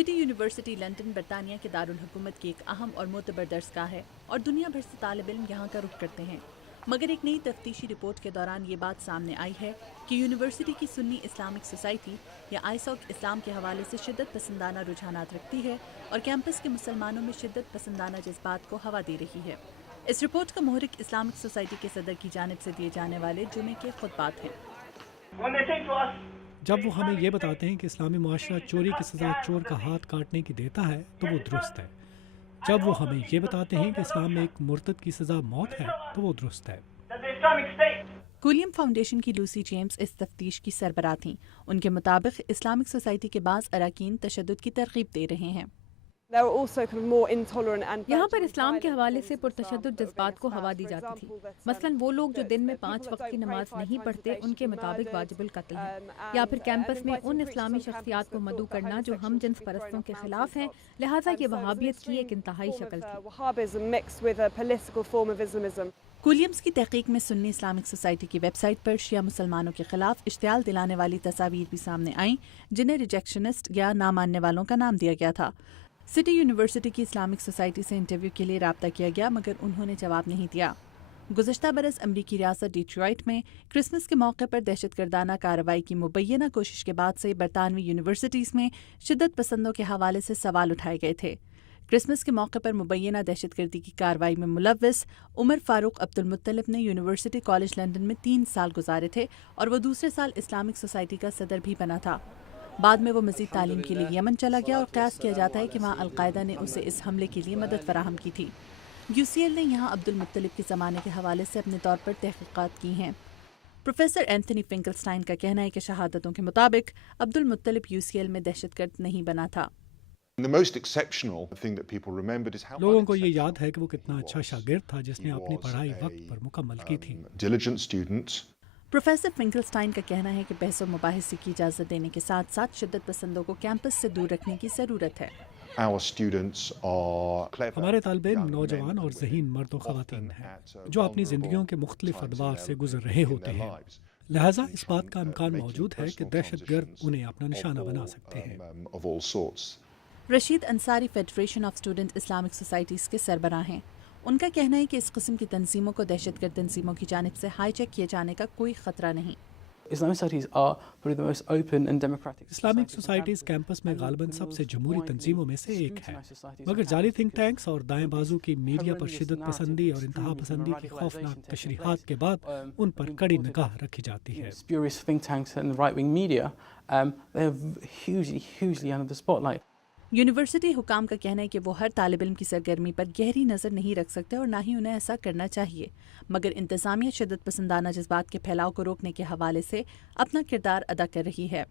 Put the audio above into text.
City university London برطانیہ کے دارالحکومت کی ایک اہم اور معتبر درسگاہ ہے اور دنیا بھر سے طالب علم یہاں کا رخ کرتے ہیں، مگر ایک نئی تفتیشی رپورٹ کے دوران یہ بات سامنے آئی ہے کہ یونیورسٹی کی سنی اسلامک سوسائٹی یا آئسوک اسلام کے حوالے سے شدت پسندانہ رجحانات رکھتی ہے اور کیمپس کے مسلمانوں میں شدت پسندانہ جذبات کو ہوا دے رہی ہے۔ اس رپورٹ کا محرک اسلامک سوسائٹی کے صدر کی جانب سے دیے جانے والے جمعے کے خطبات ہیں۔ جب وہ ہمیں یہ بتاتے ہیں کہ اسلامی معاشرہ چوری کی سزا چور کا ہاتھ کاٹنے کی دیتا ہے تو وہ درست ہے۔ جب وہ ہمیں یہ بتاتے ہیں کہ اسلام میں ایک مرتد کی سزا موت ہے تو وہ درست ہے۔ کولیم فاؤنڈیشن کی لوسی جیمز اس تفتیش کی سربراہ تھیں۔ ان کے مطابق اسلامک سوسائٹی کے بعض اراکین تشدد کی ترغیب دے رہے ہیں۔ یہاں پر اسلام کے حوالے سے پرتشدد جذبات کو ہوا دی جاتی تھی، مثلاً وہ لوگ جو دن میں 5 وقت کی نماز نہیں پڑھتے ان کے مطابق واجب القتل ہے، یا پھر کیمپس میں ان اسلامی شخصیات کو مدعو کرنا جو ہم جنس پرستوں کے خلاف ہیں، لہٰذا یہ وہابیت کی ایک انتہائی شکل تھی۔ کولیمز کی تحقیق میں سنی اسلامک سوسائٹی کی ویب سائٹ پر شیعہ مسلمانوں کے خلاف اشتعال دلانے والی تصاویر بھی سامنے آئیں جنہیں ریجیکشنسٹ یا نہ ماننے والوں کا نام دیا گیا تھا۔ سٹی یونیورسٹی کی اسلامک سوسائٹی سے انٹرویو کے لیے رابطہ کیا گیا مگر انہوں نے جواب نہیں دیا۔ گزشتہ برس امریکی ریاست ڈیٹرائٹ میں کرسمس کے موقع پر دہشت گردانہ کارروائی کی مبینہ کوشش کے بعد سے برطانوی یونیورسٹیز میں شدت پسندوں کے حوالے سے سوال اٹھائے گئے تھے۔ کرسمس کے موقع پر مبینہ دہشت گردی کی کارروائی میں ملوث عمر فاروق عبد المطلب نے یونیورسٹی کالج لندن میں 3 سال گزارے تھے اور وہ دوسرے سال اسلامک سوسائٹی کا صدر بھی بنا تھا۔ بعد میں وہ مزید تعلیم کے لیے یمن چلا گیا اور قیاس کیا جاتا ہے کہ وہاں القاعدہ نے اسے اس حملے کے لیے مدد فراہم کی تھی۔ UCL نے یہاں عبد المطلب کے زمانے کے حوالے سے اپنے طور پر تحقیقات کی ہیں۔ پروفیسر اینتھنی فنکلسٹائن کا کہنا ہے کہ شہادتوں کے مطابق عبد المطلب UCL میں دہشت گرد نہیں بنا تھا۔ لوگوں کو یہ یاد ہے کہ وہ کتنا اچھا شاگرد تھا جس نے اپنی پڑھائی وقت پر مکمل کی تھی۔ پروفیسر فنکلسٹائن کا کہنا ہے کہ بحث و مباحثے کی اجازت دینے کے ساتھ ساتھ شدت پسندوں کو کیمپس سے دور رکھنے کی ضرورت ہے۔ ہمارے طالب علم نوجوان اور ذہین مرد و خواتین ہیں جو اپنی زندگیوں کے مختلف ادوار سے گزر رہے ہوتے ہیں، لہٰذا اس بات کا امکان موجود ہے کہ دہشت گرد انہیں اپنا نشانہ بنا سکتے ہیں۔ Rashid Ansari federation of student Islamic societies کے سربراہ ہیں۔ ان کا کہنا ہے کہ اس قسم کی تنظیموں کو دہشت گرد تنظیموں کی جانب سے ہائی جیک کیے جانے کا کوئی خطرہ نہیں۔ اسلامک سوسائٹیز کیمپس میں غالباً سب سے جمہوری تنظیموں میں سے ایک ہے، مگر جعلی تھنک ٹینکس اور دائیں بازو کی میڈیا پر شدت پسندی اور انتہا پسندی کی خوفناک تشریحات کے بعد ان پر کڑی نگاہ رکھی جاتی ہے۔ یونیورسٹی حکام کا کہنا ہے کہ وہ ہر طالب علم کی سرگرمی پر گہری نظر نہیں رکھ سکتے اور نہ ہی انہیں ایسا کرنا چاہیے، مگر انتظامیہ شدت پسندانہ جذبات کے پھیلاؤ کو روکنے کے حوالے سے اپنا کردار ادا کر رہی ہے۔